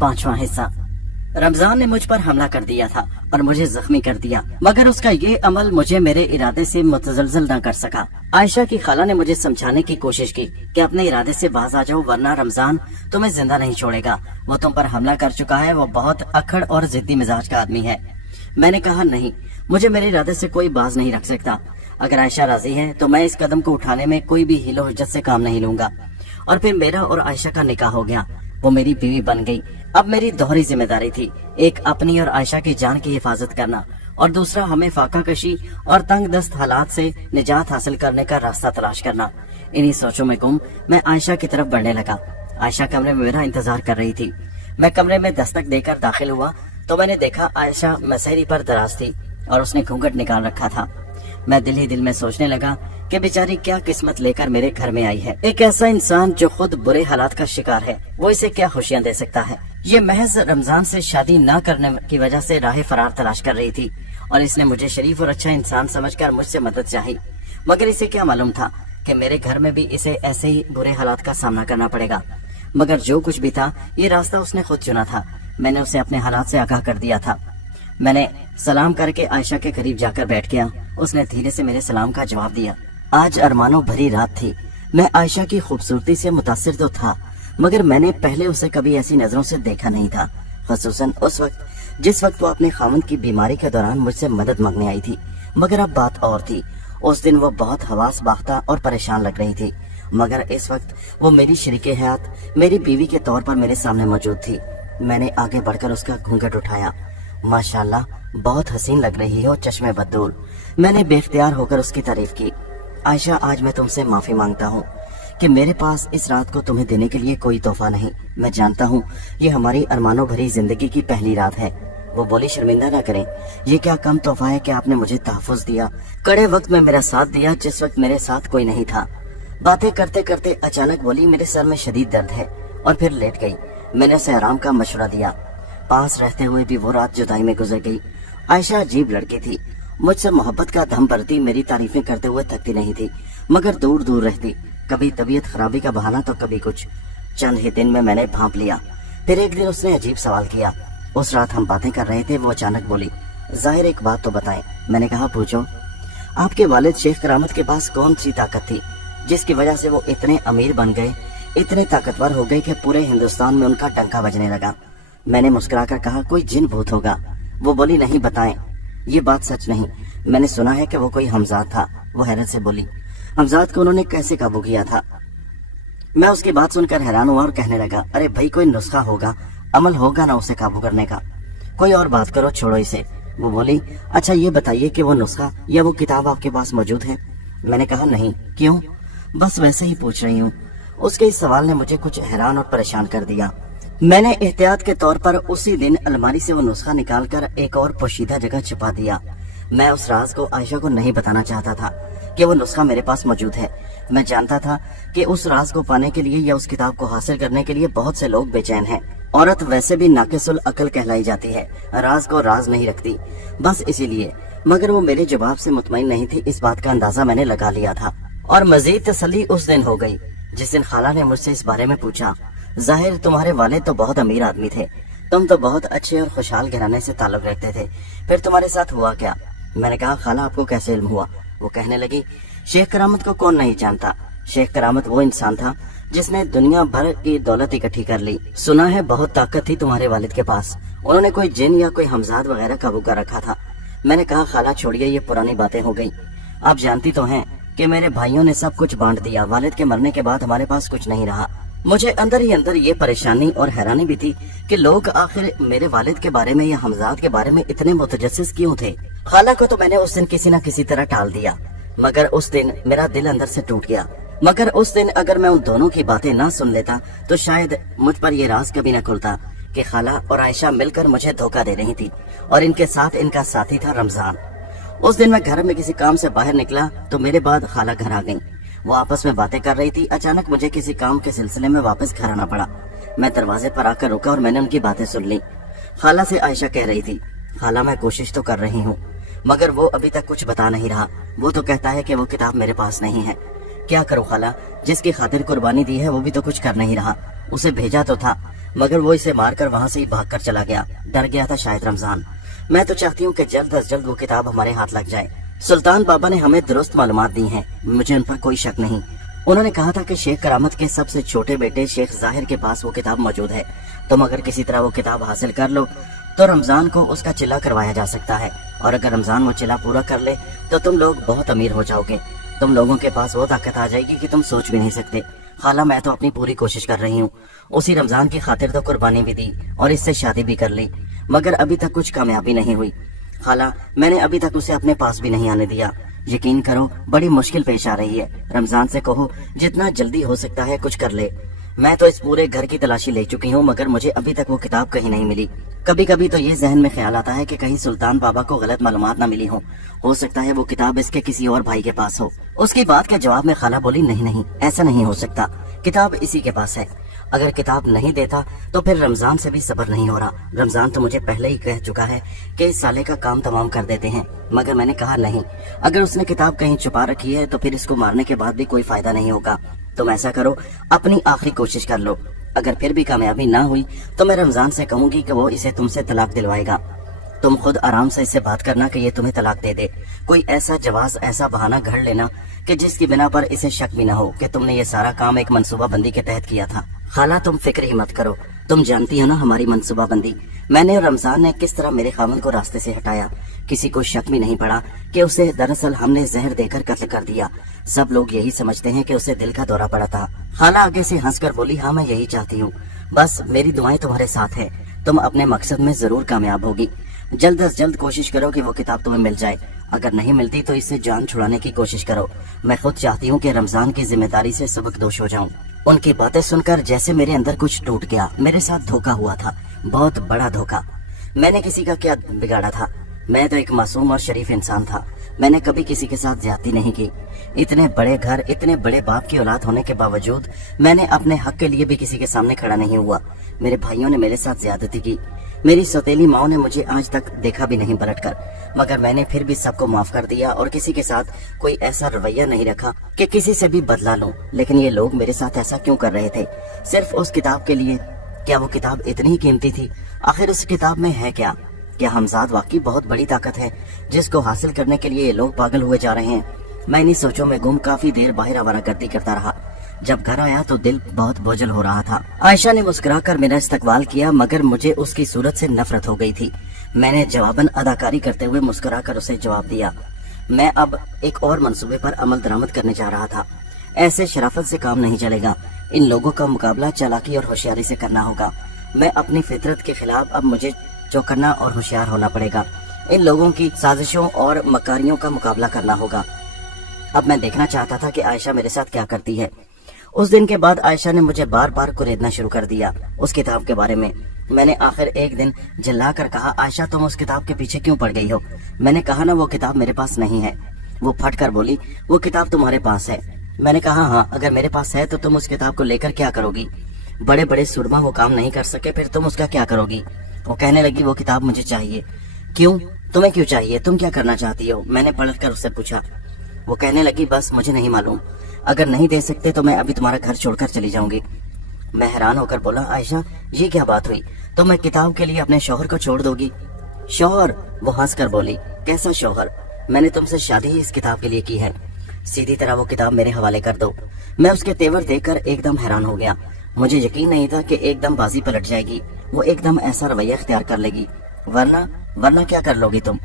पांचवा हिस्सा। रमजान ने मुझ पर हमला कर दिया था और मुझे जख्मी कर दिया, मगर उसका ये अमल मुझे मेरे इरादे से मुतजलजल न कर सका। आयशा की खाला ने मुझे समझाने की कोशिश की कि अपने इरादे से बाज आ जाओ, वरना रमजान तुम्हें जिंदा नहीं छोड़ेगा। वो तुम पर हमला कर चुका है, वो बहुत अखड़ और जिद्दी मिजाज का आदमी है। मैंने कहा नहीं, मुझे मेरे इरादे से कोई बाज नहीं रख सकता। अगर आयशा राजी है तो मैं इस कदम को उठाने में कोई भी हीलो हिज्जत से काम नहीं लूंगा। और फिर मेरा और आयशा का निकाह हो गया। वो मेरी बीवी बन गई। अब मेरी दोहरी जिम्मेदारी थी, एक अपनी और आयशा की जान की हिफाजत करना, और दूसरा हमें फाका कशी और तंग दस्त हालात से निजात हासिल करने का रास्ता तलाश करना। इन्हीं सोचों में गुम मैं आयशा की तरफ बढ़ने लगा। आयशा कमरे में मेरा इंतजार कर रही थी। मैं कमरे में दस्तक देकर दाखिल हुआ तो मैंने देखा आयशा मसहरी पर दराज थी और उसने घूंघट निकाल रखा था। मैं दिल ही दिल में सोचने लगा कि बेचारी क्या किस्मत लेकर मेरे घर में आई है। एक ऐसा इंसान जो खुद बुरे हालात का शिकार है, वो इसे क्या खुशियां दे सकता है। ये महज रमजान से शादी न करने की वजह से राह फरार तलाश कर रही थी और इसने मुझे शरीफ और अच्छा इंसान समझकर मुझसे मदद चाही। मगर इसे क्या मालूम था कि मेरे घर में भी इसे ऐसे ही बुरे हालात का सामना करना पड़ेगा। मगर जो कुछ भी था, ये रास्ता उसने खुद चुना था। मैंने उसे अपने हालात से आगाह कर दिया था। मैंने सलाम करके आयशा के करीब जाकर बैठ गया। उसने धीरे से मेरे सलाम का जवाब दिया। आज अरमानों भरी रात थी। मैं आयशा की खूबसूरती से मुतासिर तो था, मगर मैंने पहले उसे कभी ऐसी नजरों से देखा नहीं था, खसूसन उस वक्त जिस वक्त वो अपने खामन की बीमारी के दौरान मुझसे मदद मांगने आई थी। मगर अब बात और थी। उस दिन वो बहुत हवास बाख्ता और परेशान लग रही थी, मगर इस वक्त वो मेरी शरीके हयात, मेरी बीवी के तौर पर मेरे सामने मौजूद थी। मैंने आगे बढ़कर उसका घूंघट उठाया। माशाल्लाह, बहुत हसीन लग रही हो चश्मे बदूल। मैंने बेख्तियार होकर उसकी तारीफ की। आयशा, आज मैं तुमसे माफी मांगता हूँ कि मेरे पास इस रात को तुम्हें देने के लिए कोई तोहफा नहीं। मैं जानता हूँ ये हमारी अरमानों भरी जिंदगी की पहली रात है। वो बोली, शर्मिंदा ना करें, ये क्या कम तोहफा है कि आपने मुझे तहफ़्फ़ुज़ दिया, कड़े वक्त में मेरा साथ दिया जिस वक्त मेरे साथ कोई नहीं था। बातें करते करते अचानक बोली, मेरे सर में शदीद दर्द है, और फिर लेट गई। मैंने उसे आराम का मशवरा दिया। पास रहते हुए भी वो रात जुदाई में गुजर गई। आयशा अजीब लड़की थी। मुझसे मोहब्बत का दम भरती, मेरी तारीफें करते हुए थकती नहीं थी, मगर दूर दूर रहती। कभी तबीयत खराबी का बहाना तो कभी कुछ। चंद ही दिन में मैंने भांप लिया। फिर एक दिन उसने अजीब सवाल किया। उस रात हम बातें कर रहे थे, वो अचानक बोली, जाहिर एक बात तो बताएं। मैंने कहा, पूछो। आपके वालिद शेख करामत के पास कौन सी ताकत थी जिसकी वजह से वो इतने अमीर बन गए, इतने ताकतवर हो गए कि पूरे हिंदुस्तान में उनका डंका बजने लगा। मैंने मुस्कुराकर कहा, कोई जिन भूत होगा। वो बोली, नहीं बताएं, ये बात सच नहीं। मैंने सुना है कि वो कोई हमजाद था। वो हैरत से बोली, हमजाद को उन्होंने कैसे काबू किया था? मैं उसकी बात सुनकर हैरान हुआ और कहने लगा, अरे भाई, कोई नुस्खा होगा, अमल होगा ना उसे काबू करने का। कोई और बात करो, छोड़ो इसे। वो बोली, अच्छा ये बताइए कि वो नुस्खा या वो किताब आपके पास मौजूद है? मैंने कहा, नहीं। क्यों? बस वैसे ही पूछ रही हूँ। उसके इस सवाल ने मुझे कुछ हैरान और परेशान कर दिया। मैंने एहतियात के तौर पर उसी दिन अलमारी से वो नुस्खा निकालकर एक और पोशीदा जगह छिपा दिया। मैं उस राज को आयशा को नहीं बताना चाहता था कि वो नुस्खा मेरे पास मौजूद है। मैं जानता था कि उस राज को पाने के लिए या उस किताब को हासिल करने के लिए बहुत से लोग बेचैन हैं। औरत वैसे भी नाकिसुल अकल कहलाई जाती है, राज को राज नहीं रखती, बस इसीलिए। मगर वो मेरे जवाब से मुतमईन नहीं थी, इस बात का अंदाजा मैंने लगा लिया था। और मजीद तसल्ली उस दिन हो गई जिस दिन खाला ने मुझसे इस बारे में पूछा। जाहिर तुम्हारे वालिद तो बहुत अमीर आदमी थे, तुम तो बहुत अच्छे और खुशहाल घराने से ताल्लुक रखते थे, फिर तुम्हारे साथ हुआ क्या? मैंने कहा, खाला आपको कैसे इल्म हुआ? वो कहने लगी, शेख करामत को कौन नहीं जानता। शेख करामत वो इंसान था जिसने दुनिया भर की दौलत इकट्ठी कर ली। सुना है बहुत ताकत थी तुम्हारे वालिद के पास, उन्होंने कोई जिन या कोई हमजाद वगैरह काबू कर रखा था। मैंने कहा, खाला छोड़िए, ये पुरानी बातें हो गई। आप जानती तो हैं कि मेरे भाइयों ने सब कुछ बांट दिया। वालिद के मरने के बाद हमारे पास कुछ नहीं रहा। मुझे अंदर ही अंदर ये परेशानी और हैरानी भी थी कि लोग आखिर मेरे वालिद के बारे में या हमजाद के बारे में इतने मुतजस्सिस क्यों थे। खाला को तो मैंने उस दिन किसी न किसी तरह टाल दिया, मगर उस दिन मेरा दिल अंदर से टूट गया। मगर उस दिन अगर मैं उन दोनों की बातें ना सुन लेता तो शायद मुझ पर ये राज कभी न खुलता कि खाला और आयशा मिलकर मुझे धोखा दे रही थी और इनके साथ इनका साथी था रमजान। उस दिन मैं घर में किसी काम से बाहर निकला तो मेरे बाद खाला घर आ गई। वो आपस में बातें कर रही थी। अचानक मुझे किसी काम के सिलसिले में वापस घर आना पड़ा। मैं दरवाजे पर आकर रुका और मैंने उनकी बातें सुन ली। खाला से आयशा कह रही थी, खाला मैं कोशिश तो कर रही हूँ, मगर वो अभी तक कुछ बता नहीं रहा। वो तो कहता है कि वो किताब मेरे पास नहीं है। क्या करूँ खाला, जिसकी खातिर कुर्बानी दी है वो भी तो कुछ कर नहीं रहा। उसे भेजा तो था, मगर वो इसे मारकर वहाँ से ही भागकर चला गया। डर गया था शायद रमजान। मैं तो चाहती हूँ कि जल्द अज जल्द वो किताब हमारे हाथ लग जाए। सुल्तान बाबा ने हमें दुरुस्त मालूमात दी हैं, मुझे उन पर कोई शक नहीं। उन्होंने कहा था कि शेख करामत के सबसे छोटे बेटे शेख जाहिर के पास वो किताब मौजूद है। तुम अगर किसी तरह वो किताब हासिल कर लो तो रमजान को उसका चिल्ला करवाया जा सकता है, और अगर रमजान वो चिल्ला पूरा कर ले तो तुम लोग बहुत अमीर हो जाओगे। तुम लोगों के पास वो ताकत आ जाएगी कि तुम सोच भी नहीं सकते। खाला, मैं तो अपनी पूरी कोशिश कर रही हूँ। उसी रमजान की खातिर तो कुर्बानी भी दी और इससे शादी भी कर ली, मगर अभी तक कुछ कामयाबी नहीं हुई। खाला, मैंने अभी तक उसे अपने पास भी नहीं आने दिया। यकीन करो, बड़ी मुश्किल पेश आ रही है। रमजान से कहो जितना जल्दी हो सकता है कुछ कर ले। मैं तो इस पूरे घर की तलाशी ले चुकी हूँ, मगर मुझे अभी तक वो किताब कहीं नहीं मिली। कभी कभी तो ये जहन में ख्याल आता है कि कहीं सुल्तान बाबा को गलत मालूमात ना मिली हो सकता है वो किताब इसके किसी और भाई के पास हो। उसकी बात के जवाब में खाला बोली, नहीं नहीं, ऐसा नहीं हो सकता, किताब इसी के पास है। अगर किताब नहीं देता तो फिर रमजान से भी सब्र नहीं हो रहा। रमजान तो मुझे पहले ही कह चुका है कि इस साले का काम तमाम कर देते हैं, मगर मैंने कहा नहीं, अगर उसने किताब कहीं छुपा रखी है तो फिर इसको मारने के बाद भी कोई फायदा नहीं होगा। तुम ऐसा करो, अपनी आखिरी कोशिश कर लो। अगर फिर भी कामयाबी ना हुई तो मैं रमजान से कहूंगी कि वो इसे तुमसे तलाक दिलवाएगा। तुम खुद आराम से इससे बात करना कि ये तुम्हें तलाक दे दे। कोई ऐसा जवाज, ऐसा बहाना घड़ लेना कि जिसकी बिना पर इसे शक भी न हो कि तुमने ये सारा काम एक मंसूबा बंदी के तहत किया था। खाला, तुम फिक्र ही मत करो, तुम जानती हो ना हमारी मंसूबा बंदी। मैंने और रमजान ने किस तरह मेरे खामन को रास्ते से हटाया। किसी को शक भी नहीं पड़ा कि उसे दरअसल हमने जहर देकर कत्ल कर दिया। सब लोग यही समझते हैं कि उसे दिल का दौरा पड़ा था। खाला आगे से हंसकर बोली, हाँ मैं यही चाहती हूँ, बस मेरी दुआएं तुम्हारे साथ है। तुम अपने मकसद में जरूर कामयाब होगी। जल्द अज जल्द कोशिश करो कि वो किताब तुम्हें मिल जाए। अगर नहीं मिलती तो इससे जान छुड़ाने की कोशिश करो। मैं खुद चाहती हूँ कि रमजान की जिम्मेदारी से सबकदोश हो जाऊं। उनकी बातें सुनकर जैसे मेरे अंदर कुछ टूट गया। मेरे साथ धोखा हुआ था, बहुत बड़ा धोखा। मैंने किसी का क्या बिगाड़ा था? मैं तो एक मासूम और शरीफ इंसान था। मैंने कभी किसी के साथ ज्यादती नहीं की। इतने बड़े घर, इतने बड़े बाप की औलाद होने के बावजूद मैंने अपने हक के लिए भी किसी के सामने खड़ा नहीं हुआ। मेरे भाइयों ने मेरे साथ ज्यादती की। मेरी सौतेली माँ ने मुझे आज तक देखा भी नहीं पलटकर, मगर मैंने फिर भी सबको माफ कर दिया और किसी के साथ कोई ऐसा रवैया नहीं रखा कि किसी से भी बदला लूं। लेकिन ये लोग मेरे साथ ऐसा क्यों कर रहे थे? सिर्फ उस किताब के लिए? क्या वो किताब इतनी ही कीमती थी? आखिर उस किताब में है क्या? क्या हमजाद वाकई बहुत बड़ी ताकत है जिसको हासिल करने के लिए ये लोग पागल हुए जा रहे हैं? मैं इन्हीं सोचों में गुम काफी देर बाहर आवारागर्दी करता रहा। जब घर आया तो दिल बहुत बोझल हो रहा था। आयशा ने मुस्कुराकर मेरा इस्तकबाल किया, मगर मुझे उसकी सूरत से नफरत हो गई थी। मैंने जवाबन अदाकारी करते हुए मुस्कुराकर उसे जवाब दिया। मैं अब एक और मंसूबे पर अमल दरामद करने जा रहा था। ऐसे शराफत से काम नहीं चलेगा। इन लोगों का मुकाबला चालाकी और होशियारी से करना होगा। मैं अपनी फितरत के खिलाफ अब मुझे चौकन्ना और होशियार होना पड़ेगा। इन लोगों की साजिशों और मकारियों का मुकाबला करना होगा। अब मैं देखना चाहता था कि आयशा मेरे साथ क्या करती है। उस दिन के बाद आयशा ने मुझे बार बार कुरेदना शुरू कर दिया उस किताब के बारे में। मैंने आखिर एक दिन चिल्ला कर कहा, आयशा तुम उस किताब के पीछे क्यों पड़ गई हो? मैंने कहा ना वो किताब मेरे पास नहीं है। वो फट कर बोली, वो किताब तुम्हारे पास है। मैंने कहा हाँ, अगर मेरे पास है तो तुम उस किताब को लेकर क्या करोगी? बड़े बड़े सुरमा वो काम नहीं कर सके, फिर तुम उसका क्या करोगी? वो कहने लगी, वो किताब मुझे चाहिए। क्यों? तुम्हें क्यों चाहिए? तुम क्या करना चाहती हो? मैंने पलट कर उससे पूछा। वो कहने लगी, बस मुझे नहीं मालूम, अगर नहीं दे सकते तो मैं अभी तुम्हारा घर छोड़कर चली जाऊंगी। मैं हैरान होकर बोला, आयशा ये क्या बात हुई? तो मैं किताब के लिए अपने शौहर को छोड़ दोगी? शौहर? वो हंस कर बोली, कैसा शौहर? मैंने तुमसे शादी ही इस किताब के लिए की है। सीधी तरह वो किताब मेरे हवाले कर दो। मैं उसके तेवर देखकर एकदम हैरान हो गया। मुझे यकीन नहीं था कि एकदम बाजी पलट जाएगी। वो एकदम ऐसा रवैया इख्तियार कर लेगी। वरना क्या कर लोगी तुम?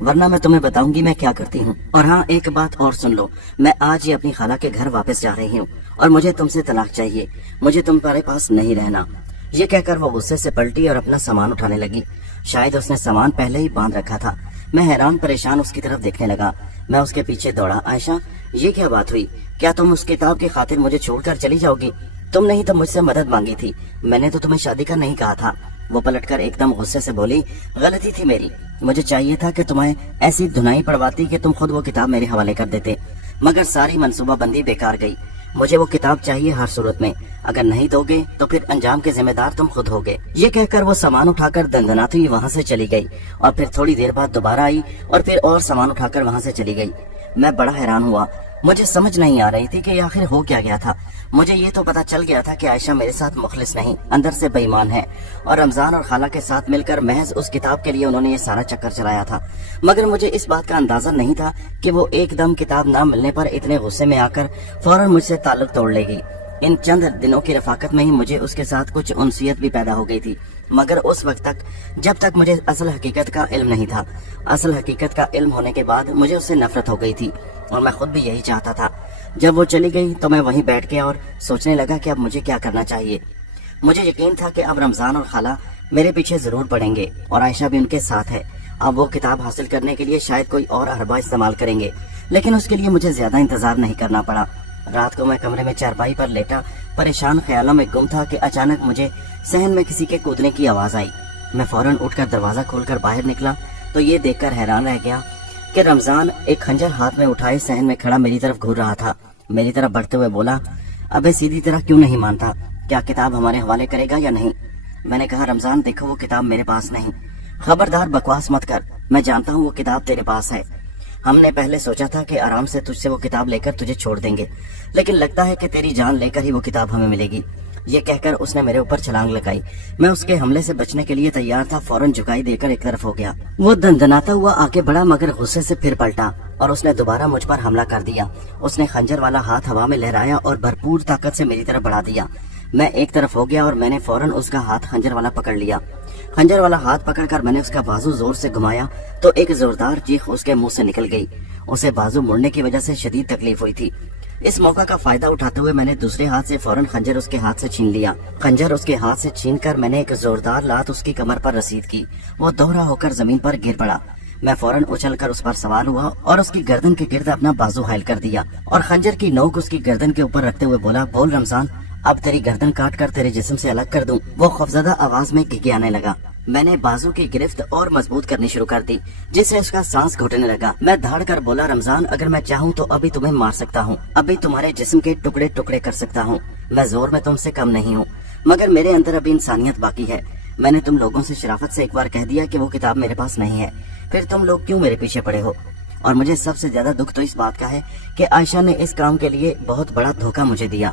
वरना मैं तुम्हें बताऊंगी मैं क्या करती हूँ। और हाँ, एक बात और सुन लो, मैं आज ही अपनी खाला के घर वापस जा रही हूँ और मुझे तुमसे तलाक चाहिए। मुझे तुम्हारे पास नहीं रहना। ये कहकर वो गुस्से से पलटी और अपना सामान उठाने लगी। शायद उसने सामान पहले ही बांध रखा था। मैं हैरान परेशान उसकी तरफ देखने लगा। मैं उसके पीछे दौड़ा। आयशा ये क्या बात हुई? क्या तुम उस किताब की खातिर मुझे छोड़कर चली जाओगी? तुम नहीं तो मुझसे मदद मांगी थी। मैंने तो तुम्हें शादी का नहीं कहा था। वो पलटकर एकदम गुस्से से बोली, गलती थी मेरी। मुझे चाहिए था कि तुम्हें ऐसी धुनाई पड़वाती कि तुम खुद वो किताब मेरे हवाले कर देते, मगर सारी मंसूबा बंदी बेकार गई। मुझे वो किताब चाहिए हर सूरत में। अगर नहीं दोगे तो फिर अंजाम के जिम्मेदार तुम खुद होगे। ये कहकर वो सामान उठाकर दंदनाती हुई वहाँ से चली गई और फिर थोड़ी देर बाद दोबारा आई और फिर और सामान उठाकर वहाँ से चली गई। मैं बड़ा हैरान हुआ। मुझे समझ नहीं आ रही थी कि आखिर हो क्या गया था। मुझे ये तो पता चल गया था कि आयशा मेरे साथ मुखलिस नहीं, अंदर से बेईमान है, और रमजान और खाला के साथ मिलकर महज उस किताब के लिए उन्होंने ये सारा चक्कर चलाया था। मगर मुझे इस बात का अंदाजा नहीं था कि वो एकदम किताब ना मिलने पर इतने गुस्से में आकर फौरन मुझसे ताल्लुक तोड़ लेगी। इन चंद दिनों की रफाकत में ही मुझे उसके साथ कुछ उनसियत भी पैदा हो गई थी, मगर उस वक्त तक जब तक मुझे असल हकीकत का इल्म नहीं था। असल हकीकत का इल्म होने के बाद मुझे उससे नफरत हो गई थी, और मैं खुद भी यही चाहता था। जब वो चली गई तो मैं वहीं बैठ गया और सोचने लगा कि अब मुझे क्या करना चाहिए। मुझे यकीन था कि अब रमजान और खाला मेरे पीछे जरूर पड़ेंगे और आयशा भी उनके साथ है। अब वो किताब हासिल करने के लिए शायद कोई और अरबा इस्तेमाल करेंगे, लेकिन उसके लिए मुझे ज्यादा इंतजार नहीं करना पड़ा। रात को मैं कमरे में चारपाई पर लेटा परेशान ख्यालों में गुम था कि अचानक मुझे सहन में किसी के कूदने की आवाज आई। मैं फौरन उठकर दरवाजा खोलकर बाहर निकला तो ये देखकर हैरान रह गया कि रमजान एक खंजर हाथ में उठाए सहन में खड़ा मेरी तरफ घूर रहा था। मेरी तरफ बढ़ते हुए बोला, अबे सीधी तरह क्यों नहीं मानता? क्या किताब हमारे हवाले करेगा या नहीं? मैंने कहा, रमजान देखो वो किताब मेरे पास नहीं। खबरदार बकवास मत कर, मैं जानता हूँ वो किताब तेरे पास है। हमने पहले सोचा था कि आराम से तुझसे वो किताब लेकर तुझे छोड़ देंगे, लेकिन लगता है कि तेरी जान लेकर ही वो किताब हमें मिलेगी। ये कहकर उसने मेरे ऊपर छलांग लगाई। मैं उसके हमले से बचने के लिए तैयार था, फौरन झुकाई देकर एक तरफ हो गया। वो दंदनाता हुआ आगे बढ़ा, मगर गुस्से से फिर पलटा और उसने दोबारा मुझ पर हमला कर दिया। उसने खंजर वाला हाथ हवा में लहराया और भरपूर ताकत से मेरी तरफ बढ़ा दिया। मैं एक तरफ हो गया और मैंने फौरन उसका हाथ खंजर वाला पकड़ लिया। खंजर वाला हाथ पकड़कर मैंने उसका बाजू जोर से घुमाया तो एक जोरदार चीख उसके मुंह से निकल गई। उसे बाजू मुड़ने की वजह से शदीद तकलीफ हुई थी। इस मौका का फायदा उठाते हुए मैंने दूसरे हाथ से फौरन खंजर उसके हाथ से छीन लिया। खंजर उसके हाथ से छीनकर मैंने एक जोरदार लात उसकी कमर पर रसीद की। वो दोहरा होकर जमीन पर गिर पड़ा। मैं फौरन उछलकर उस पर सवार हुआ और उसकी गर्दन के गिर्द अपना बाजू हायल कर दिया और खंजर की नोक उसकी गर्दन के ऊपर रखते हुए बोला, बोल रमजान, अब तेरी गर्दन काट कर तेरे जिस्म से अलग कर दूं। वो खौफजदा आवाज में गिगियाने लगा। मैंने बाजू की गिरफ्त और मजबूत करनी शुरू कर दी, जिससे उसका सांस घुटने लगा। मैं धाड़ कर बोला, रमजान, अगर मैं चाहूँ तो अभी तुम्हें मार सकता हूँ, अभी तुम्हारे जिस्म के टुकड़े टुकड़े कर सकता हूँ। मैं जोर में तुमसे कम नहीं हूँ, मगर मेरे अंदर अभी इंसानियत बाकी है। मैंने तुम लोगों से शराफत से एक बार कह दिया कि वो किताब मेरे पास नहीं है, फिर तुम लोग क्यों मेरे पीछे पड़े हो? और मुझे सबसे ज्यादा दुख तो इस बात का है कि आयशा ने इस काम के लिए बहुत बड़ा धोखा मुझे दिया,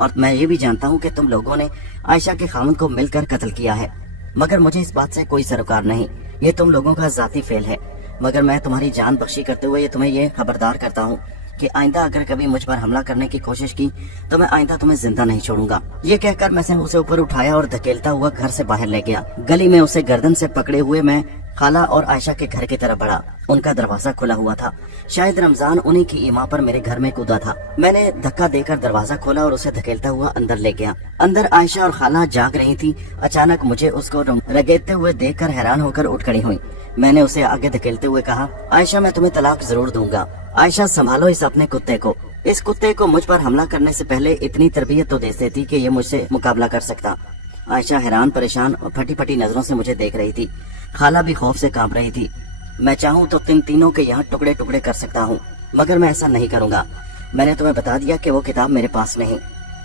और मैं ये भी जानता हूँ कि तुम लोगों ने आयशा के खामद को मिलकर कत्ल किया है, मगर मुझे इस बात से कोई सरोकार नहीं। ये तुम लोगों का जाती फेल है, मगर मैं तुम्हारी जान बख्शी करते हुए तुम्हें ये खबरदार करता हूँ कि आइंदा अगर कभी मुझ पर हमला करने की कोशिश की तो मैं आइंदा तुम्हें जिंदा नहीं छोड़ूंगा। ये कहकर मैं उसे ऊपर उठाया और धकेलता हुआ घर से बाहर ले गया। गली में उसे गर्दन से पकड़े हुए मैं खाला और आयशा के घर की तरफ बढ़ा। उनका दरवाजा खुला हुआ था। शायद रमजान उन्हीं की ईमा पर मेरे घर में कूदा था। मैंने धक्का देकर दरवाजा खोला और उसे धकेलता हुआ अंदर ले गया। अंदर आयशा और खाला जाग रही थी। अचानक मुझे उसको रगेदते हुए देखकर हैरान होकर उठ खड़ी हुई। मैंने उसे आगे धकेलते हुए कहा, आयशा, मैं तुम्हें तलाक जरूर दूंगा। आयशा, संभालो इस अपने कुत्ते को। इस कुत्ते को मुझ पर हमला करने से पहले इतनी तरबियत तो दे देती कि ये मुझसे मुकाबला कर सकता। आयशा हैरान, परेशान और फटी फटी नजरों से मुझे देख रही थी। खाला भी खौफ से कांप रही थी। मैं चाहूँ तो तुम तीनों के यहाँ टुकड़े टुकड़े कर सकता हूँ, मगर मैं ऐसा नहीं करूँगा। मैंने तुम्हें बता दिया कि वो किताब मेरे पास नहीं।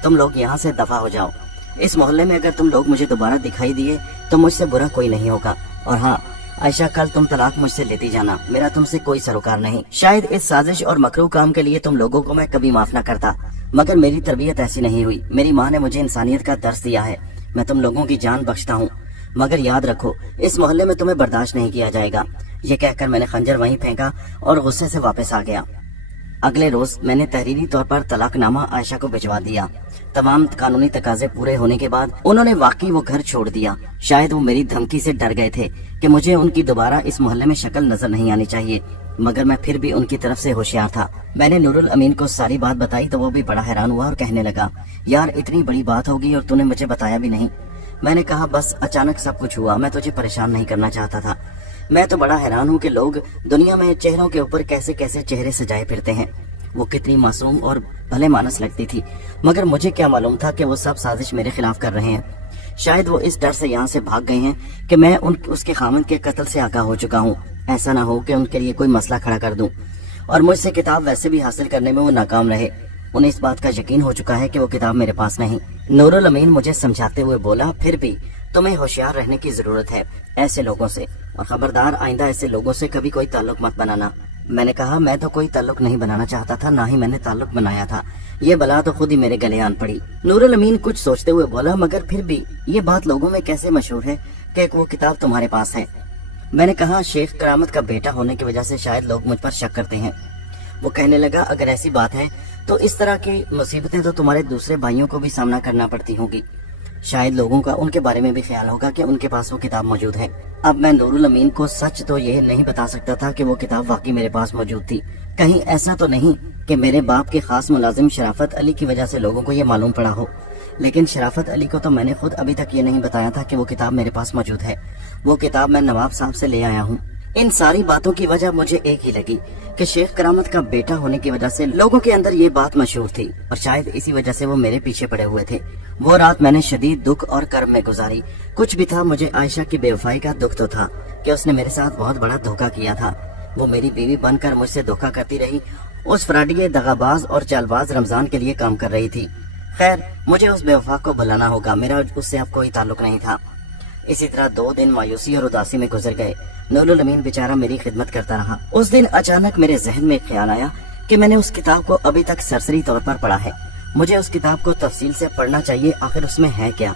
तुम लोग यहाँ से दफा हो जाओ। इस मोहल्ले में अगर तुम लोग मुझे दोबारा दिखाई दिए तो मुझसे बुरा कोई नहीं होगा। और हाँ आयशा, कल तुम तलाक मुझसे लेती जाना, मेरा तुमसे कोई सरोकार नहीं। शायद इस साजिश और मकरू काम के लिए तुम लोगों को मैं कभी माफ न करता, मगर मेरी तरबियत ऐसी नहीं हुई। मेरी माँ ने मुझे इंसानियत का दर्स दिया है। मैं तुम लोगों की जान बख्शता हूँ, मगर याद रखो इस मोहल्ले में तुम्हें बर्दाश्त नहीं किया जाएगा। ये कहकर मैंने खंजर वहीं फेंका और गुस्से से वापस आ गया। अगले रोज मैंने तहरीरी तौर पर तलाकनामा आयशा को भिजवा दिया। तमाम कानूनी तकाजे पूरे होने के बाद उन्होंने वाकई वो घर छोड़ दिया। शायद वो मेरी धमकी से डर गए थे कि मुझे उनकी दोबारा इस मोहल्ले में शक्ल नजर नहीं आनी चाहिए, मगर मैं फिर भी उनकी तरफ से होशियार था। मैंने नूरुल अमीन को सारी बात बताई तो वो भी बड़ा हैरान हुआ और कहने लगा, यार इतनी बड़ी बात होगी और तूने मुझे बताया भी नहीं। मैंने कहा, बस अचानक सब कुछ हुआ, मैं तुझे परेशान नहीं करना चाहता था। मैं तो बड़ा हैरान हूँ कि लोग दुनिया में चेहरों के ऊपर कैसे कैसे चेहरे सजाए फिरते हैं। वो कितनी मासूम और भले मानस लगती थी, मगर मुझे क्या मालूम था कि वो सब साजिश मेरे खिलाफ कर रहे हैं। शायद वो इस डर से यहाँ से भाग गए हैं कि मैं उसके खामन के कत्ल से आगाह हो चुका हूँ। ऐसा ना हो कि उनके लिए कोई मसला खड़ा कर दूं और मुझसे किताब वैसे भी हासिल करने में वो नाकाम रहे। उन्हें इस बात का यकीन हो चुका है कि वो किताब मेरे पास नहीं। नूरुल अमीन मुझे समझाते हुए बोला, फिर भी तुम्हें होशियार रहने की जरूरत है ऐसे लोगों से, और खबरदार आइंदा ऐसे लोगों से कभी कोई ताल्लुक मत बनाना। मैंने कहा, मैं तो कोई ताल्लुक नहीं बनाना चाहता था, ना ही मैंने ताल्लुक बनाया था, ये बला तो खुद ही मेरे गले आन पड़ी। नूरुल अमीन कुछ सोचते हुए बोला, मगर फिर भी ये बात लोगों में कैसे मशहूर है कि वो किताब तुम्हारे पास है? मैंने कहा, शेख करामत का बेटा होने की वजह से शायद लोग मुझ पर शक करते हैं। वो कहने लगा, अगर ऐसी बात है तो इस तरह की मुसीबतें तो तुम्हारे दूसरे भाइयों को भी सामना करना पड़ती होंगी। शायद लोगों का उनके बारे में भी ख्याल होगा कि उनके पास वो किताब मौजूद है। अब मैं नूरुल अमीन को सच तो ये नहीं बता सकता था कि वो किताब वाकई मेरे पास मौजूद थी। कहीं ऐसा तो नहीं कि मेरे बाप के खास मुलाजिम शराफत अली की वजह से लोगों को ये मालूम पड़ा हो। लेकिन शराफत अली को तो मैंने खुद अभी तक ये नहीं बताया था कि वो किताब मेरे पास मौजूद है। वो किताब मैं नवाब साहब से ले आया हूँ। इन सारी बातों की वजह मुझे एक ही लगी कि शेख करामत का बेटा होने की वजह से लोगों के अंदर ये बात मशहूर थी और शायद इसी वजह से वो मेरे पीछे पड़े हुए थे। वो रात मैंने शदीद दुख और कर्ब में गुजारी। कुछ भी था, मुझे आयशा की बेवफाई का दुख तो था कि उसने मेरे साथ बहुत बड़ा धोखा किया था। वो मेरी बीवी बनकर मुझसे धोखा करती रही। उस फ्राडिये, दगाबाज और चालबाज रमजान के लिए काम कर रही थी। खैर, मुझे उस बेवफा को बुलाना होगा, मेरा उससे अब कोई ताल्लुक नहीं था। इसी तरह 2 दिन मायूसी और उदासी में गुजर गए। नूरुल अमीन बेचारा मेरी खिदमत करता रहा। उस दिन अचानक मेरे जहन में ख्याल आया कि मैंने उस किताब को अभी तक सरसरी तौर पर पढ़ा है। मुझे उस किताब को तफसील से पढ़ना चाहिए, आखिर उसमें है क्या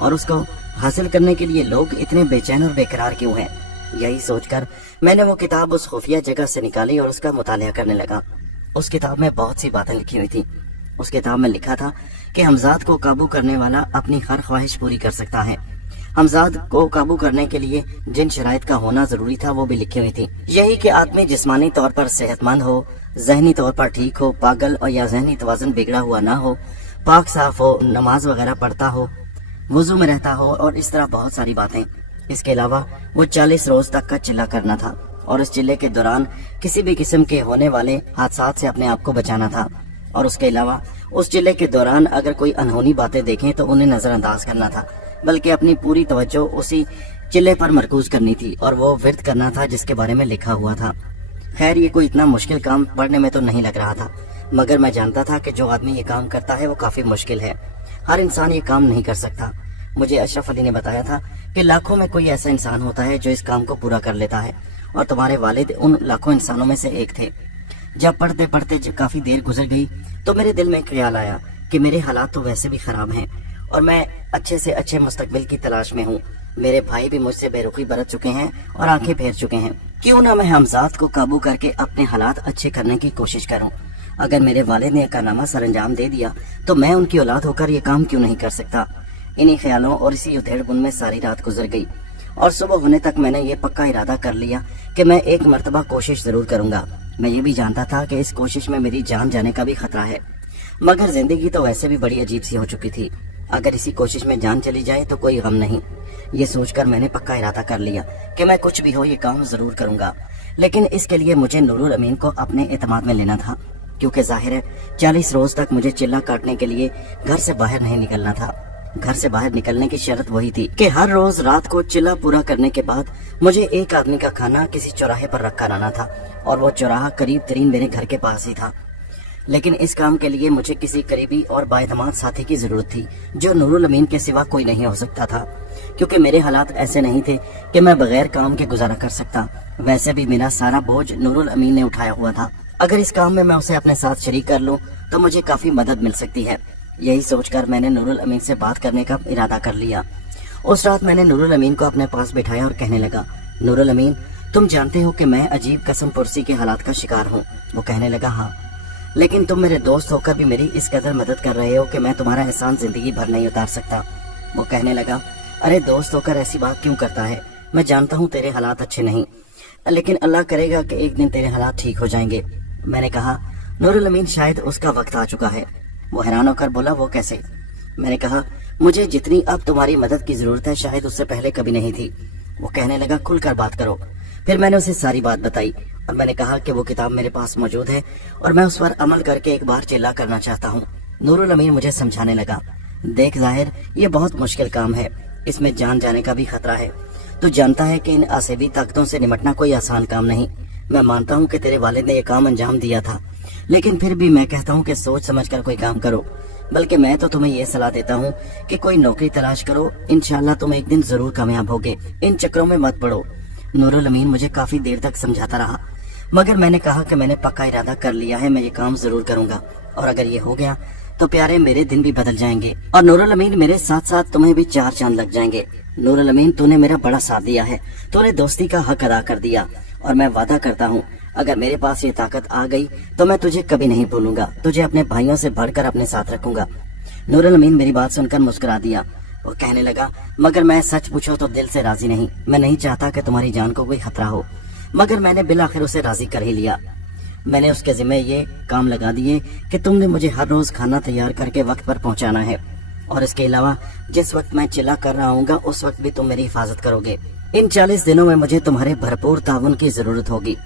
और उसको हासिल करने के लिए लोग इतने बेचैन और बेकरार क्यों हैं। यही सोचकर मैंने वो किताब उस खुफिया जगह से निकाली और उसका मुतालिया करने लगा। उस किताब में बहुत सी बातें लिखी हुई थी। उस किताब में लिखा था कि हमजाद को काबू करने वाला अपनी हर ख्वाहिश पूरी कर सकता है। हमजाद को काबू करने के लिए जिन शराइत का होना जरूरी था वो भी लिखी हुई थी। यही कि आदमी जिस्मानी तौर पर सेहतमंद हो, जहनी तौर पर ठीक हो, पागल और या जहनी तवाज़ुन बिगड़ा हुआ ना हो, पाक साफ हो, नमाज वगैरह पढ़ता हो, वुजू में रहता हो और इस तरह बहुत सारी बातें। इसके अलावा वो 40 रोज तक का चिल्ला करना था और उस चिल्ले के दौरान किसी भी किस्म के होने वाले हादसात से अपने आप को बचाना था। और उसके अलावा उस चिल्ले के दौरान अगर कोई अनहोनी बातें देखें तो उन्हें नजरअंदाज करना था, बल्कि अपनी पूरी तवज्जो उसी चिल्ले पर मरकूज करनी थी और वो विर्द करना था जिसके बारे में लिखा हुआ था। खैर, ये कोई इतना मुश्किल काम पढ़ने में तो नहीं लग रहा था, मगर मैं जानता था कि जो आदमी ये काम करता है वो काफी मुश्किल है। हर इंसान ये काम नहीं कर सकता। मुझे अशरफ अली ने बताया था कि लाखों में कोई ऐसा इंसान होता है जो इस काम को पूरा कर लेता है और तुम्हारे वालिद उन लाखों इंसानों में से एक थे। जब पढ़ते पढ़ते काफी देर गुजर गई तो मेरे दिल में ख्याल आया कि मेरे हालात तो वैसे भी खराब हैं और मैं अच्छे से अच्छे मुस्तकबिल की तलाश में हूँ। मेरे भाई भी मुझसे बेरुखी बरत चुके हैं और आंखें फेर चुके हैं। क्यों ना मैं हमजाद को काबू करके अपने हालात अच्छे करने की कोशिश करूं। अगर मेरे वालिद ने कारनामा सरंजाम दे दिया तो मैं उनकी औलाद होकर ये काम क्यों नहीं कर सकता। इन्हीं ख्यालों और इसी उधेड़बुन में सारी रात गुजर गई और सुबह होने तक मैंने ये पक्का इरादा कर लिया कि मैं एक मर्तबा कोशिश जरूर करूंगा। मैं ये भी जानता था कि इस कोशिश में मेरी जान जाने का भी खतरा है, मगर जिंदगी तो वैसे भी बड़ी अजीब सी हो चुकी थी। अगर इसी कोशिश में जान चली जाए तो कोई गम नहीं। ये सोचकर मैंने पक्का इरादा कर लिया कि मैं कुछ भी हो ये काम जरूर करूंगा। लेकिन इसके लिए मुझे नूरुल अमीन को अपने एतमाद में लेना था, क्योंकि जाहिर है 40 रोज तक मुझे चिल्ला काटने के लिए घर से बाहर नहीं निकलना था। घर से बाहर निकलने की शर्त वही थी कि हर रोज रात को चिल्ला पूरा करने के बाद मुझे एक आदमी का खाना किसी चौराहे पर रख कर आना था और वो चौराहा करीब तरीन मेरे घर के पास ही था। लेकिन इस काम के लिए मुझे किसी करीबी और बाएतमाद साथी की जरूरत थी, जो नूरुल अमीन के सिवा कोई नहीं हो सकता था, क्योंकि मेरे हालात ऐसे नहीं थे कि मैं बगैर काम के गुजारा कर सकता। वैसे भी मेरा सारा बोझ नूरुल अमीन ने उठाया हुआ था। अगर इस काम में मैं उसे अपने साथ शरीक कर लूं तो मुझे काफी मदद मिल सकती है। यही सोचकर मैंने नूरुल अमीन से बात करने का इरादा कर लिया। उस रात मैंने नूरुल अमीन को अपने पास बिठाया और कहने लगा, नूरुल अमीन, तुम जानते हो कि मैं अजीब कसम पुरसी के हालात का शिकार हूँ। वो कहने लगा, हाँ, लेकिन तुम मेरे दोस्त होकर भी मेरी इस कदर मदद कर रहे हो कि मैं तुम्हारा एहसान जिंदगी भर नहीं उतार सकता। वो कहने लगा, अरे दोस्त होकर ऐसी बात क्यों करता है? मैं जानता हूँ तेरे हालात अच्छे नहीं, लेकिन अल्लाह करेगा कि एक दिन तेरे हालात ठीक हो जाएंगे। मैंने कहा, नूरुल अमीन, शायद उसका वक्त आ चुका है। वो हैरान होकर बोला, वो कैसे? मैंने कहा, मुझे जितनी अब तुम्हारी मदद की जरूरत है शायद उससे पहले कभी नहीं थी। वो कहने लगा, खुलकर बात करो। फिर मैंने उसे सारी बात बताई और मैंने कहा कि वो किताब मेरे पास मौजूद है और मैं उस पर अमल करके एक बार चिल्ला करना चाहता हूँ। नूरुल अमीन मुझे समझाने लगा, देख जाहिर, ये बहुत मुश्किल काम है, इसमें जान जाने का भी खतरा है। तू जानता है कि इन आसेबी ताकतों से निपटना कोई आसान काम नहीं। मैं मानता हूँ कि तेरे वालिद ने यह काम अंजाम दिया था, लेकिन फिर भी मैं कहता हूँ कि सोच समझ कर कोई काम करो। बल्कि मैं तो तुम्हें ये सलाह देता हूँ कि कोई नौकरी तलाश करो, इंशाल्लाह तुम एक दिन जरूर कामयाब होगे। इन चक्रों में मत पड़ो। नूरुल अमीन मुझे काफी देर तक समझाता रहा। मगर मैंने कहा कि मैंने पक्का इरादा कर लिया है, मैं ये काम जरूर करूंगा और अगर ये हो गया तो प्यारे मेरे दिन भी बदल जाएंगे और नूरुल अमीन मेरे साथ साथ तुम्हें भी 4 चांद लग जाएंगे। नूरुल अमीन तूने मेरा बड़ा साथ दिया है, तूने दोस्ती का हक अदा कर दिया और मैं वादा करता हूँ अगर मेरे पास ये ताकत आ गई तो मैं तुझे कभी नहीं भूलूंगा, तुझे अपने भाइयों से बढ़कर अपने साथ रखूंगा। नूरुल अमीन मेरी बात सुनकर मुस्कुरा दिया। वो कहने लगा मगर मैं सच पूछो तो दिल से राजी नहीं, मैं नहीं चाहता कि तुम्हारी जान को कोई खतरा हो। मगर मैंने बिलाखिर उसे राजी कर ही लिया। मैंने उसके जिम्मे ये काम लगा दिए कि तुमने मुझे हर रोज खाना तैयार करके वक्त पर पहुंचाना है और इसके अलावा जिस वक्त मैं चिल्ला कर रहा हूँ उस वक्त भी तुम मेरी हिफाजत करोगे। इन 40 दिनों में मुझे तुम्हारे भरपूर ताउन की जरूरत होगी।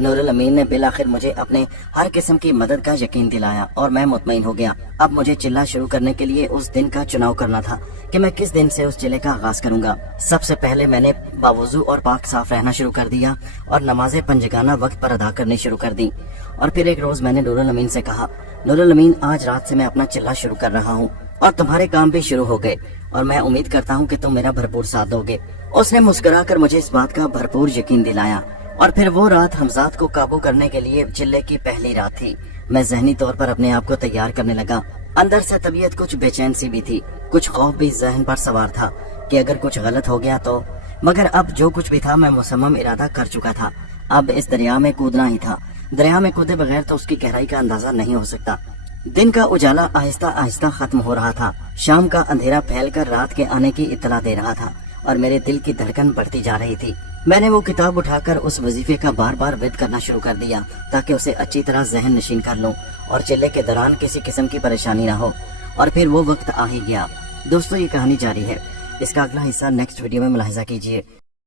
नूरुल अमीन ने बिलाखिर मुझे अपने हर किस्म की मदद का यकीन दिलाया और मैं मुतमईन हो गया। अब मुझे चिल्ला शुरू करने के लिए उस दिन का चुनाव करना था कि मैं किस दिन से उस चिल्ले का आगाज करूंगा। सबसे पहले मैंने बावुजू और पाक साफ रहना शुरू कर दिया और नमाजें पंजगाना वक्त पर अदा करनी शुरू कर दी। और फिर एक रोज मैंने नूरुल अमीन से कहा, नूरुल अमीन आज रात से मैं अपना चिल्ला शुरू कर रहा हूँ और तुम्हारे काम भी शुरू हो गए और मैं उम्मीद करता हूँ कि तुम मेरा भरपूर साथ दोगे। उसने मुस्कुराकर मुझे इस बात का भरपूर यकीन दिलाया। और फिर वो रात हमजाद को काबू करने के लिए चिल्ले की पहली रात थी। मैं ज़हनी तौर पर अपने आप को तैयार करने लगा। अंदर से तबीयत कुछ बेचैन सी भी थी, कुछ खौफ भी जहन पर सवार था कि अगर कुछ गलत हो गया तो। मगर अब जो कुछ भी था मैं मुसम्मम इरादा कर चुका था। अब इस दरिया में कूदना ही था। दरिया में कूदे बगैर तो उसकी गहराई का अंदाजा नहीं हो सकता। दिन का उजाला आहिस्ता आहिस्ता खत्म हो रहा था। शाम का अंधेरा फैलकर रात के आने की इत्तला दे रहा था और मेरे दिल की धड़कन बढ़ती जा रही थी। मैंने वो किताब उठाकर उस वजीफे का बार बार विद करना शुरू कर दिया ताकि उसे अच्छी तरह जहन नशीन कर लूं और चिल्ले के दौरान किसी किस्म की परेशानी ना हो। और फिर वो वक्त आ ही गया। दोस्तों ये कहानी जारी है, इसका अगला हिस्सा नेक्स्ट वीडियो में मुलाहिजा कीजिए।